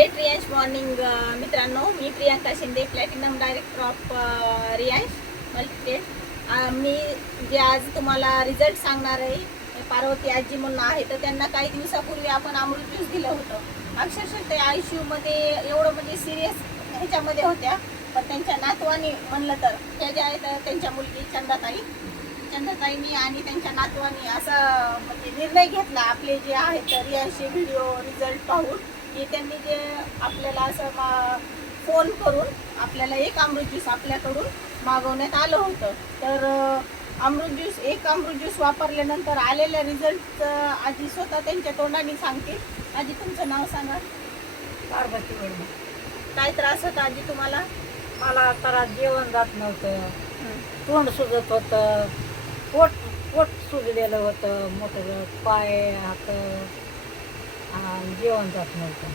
Great Riyansh morning मित्रांनो, मी Priyanka Shinde, platinum director of Riyansh Multitech. मी जे आज तुम्हाला रिझल्ट सांगणार आहे, पार्वती आजी म्हणून आहे, तर त्यांना काही दिवसापूर्वी आपण अमृत ज्यूस दिलं होतं. अक्षरशः ते ICU मध्ये एवढं म्हणजे सिरियस ह्याच्यामध्ये होत्या, पण त्यांच्या नातवानी म्हणलं तर त्या ज्या आहेत त्यांच्या मुलगी चंदाताईंनी आणि त्यांच्या नातवानी असा म्हणजे निर्णय घेतला आपले जे आहेत रियांशचे व्हिडिओ रिझल्ट पाहून, की त्यांनी जे आपल्याला असं फोन करून आपल्याला एक अमृत ज्यूस आपल्याकडून मागवण्यात आलं होतं. तर एक अमृत ज्यूस वापरल्यानंतर आलेल्या रिझल्ट आजी स्वतः त्यांच्या तोंडाने सांगतील. आजी, तुमचं नाव सांगा. पार्वती वर्मा. काय त्रास होता आजी तुम्हाला? मला तर जेवण जात नव्हतं, तोंड सुजत होतं, पोट सुजलेलं होतं, मोठं पाय हात, जेवण जात नव्हतं.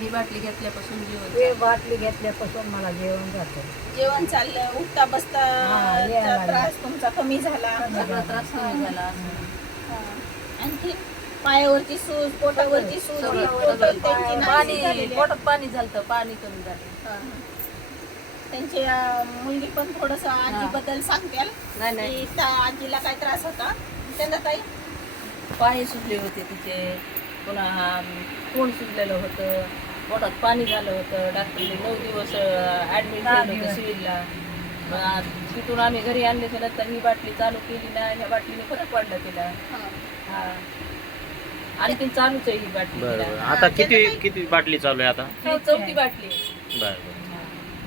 ही बाटली घेतल्यापासून ते बाटली घेतल्यापासून मला जेवण जातं. जेवण चाललं, उठता बसता यायला त्रास तुमचा कमी झाला? सगळा त्रास कमी झाला. आणखी पायावरची सूज, पोटावरची सूज, टोटल त्यांची नाहीशी पाणी झालेली आहे. पोटात पाणी झालं, पाणी कमी झालं. त्यांची मुलगी पण थोडस आजीबद्दल सांगतील नाही की त्या आजीला काय त्रास होता. त्यांना ताई, पाय सुजले होते तिचे, पुन्हा तोंड सुजलेलं होतं, पोटात पाणी झालं होतं. डॉक्टरने 9 दिवस ऍडमिट केलं होतं सिव्हिलला. तिथून आम्ही घरी आणल्याच्या नंतर ही बाटली चालू केली ना, ह्या बाटलीने फरक पडला तिला. हा, आणखी चालूच आहे ही बाटली बरं तिला. आता किती बाटली चालू आहे आता? ही 4थी बाटली. बरं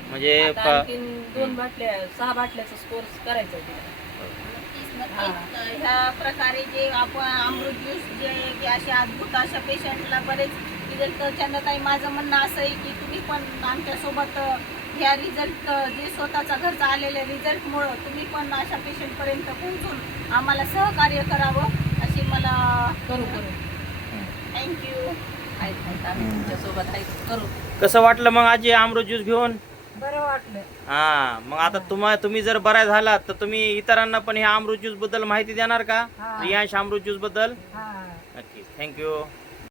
म्हणजे आता आणखीन 2 बाटल्या, 6 बाटल्याचा कोर्स करायचा तिला. नक्कीच ह्या प्रकारे जे आपण अमृत ज्यूस जे की अशा अद्भुत अशा पेशंटला बरेच रिझल्ट. चंदाताई, माझं म्हणणं असं आहे की तुम्ही पण आमच्यासोबत ह्या रिझल्ट जे स्वतःचा घरचा आलेल्या रिझल्टमुळं तुम्ही पण अशा पेशंटपर्यंत पोहोचून आम्हाला सहकार्य करावं अशी मला करू थँक्यू. आहेत आम्ही तुमच्यासोबत आहेत, करू. कसं वाटलं मग आजी अमृत ज्यूस घेऊन? बरं वाटलं. हा, मग आता तुम्ही जर बऱ्या झालात तर तुम्ही इतरांना पण ह्या अमृत ज्यूस बद्दल माहिती देणार का? हा. रियांश अमृत ज्यूस बद्दल हा. नक्की. थँक्यू.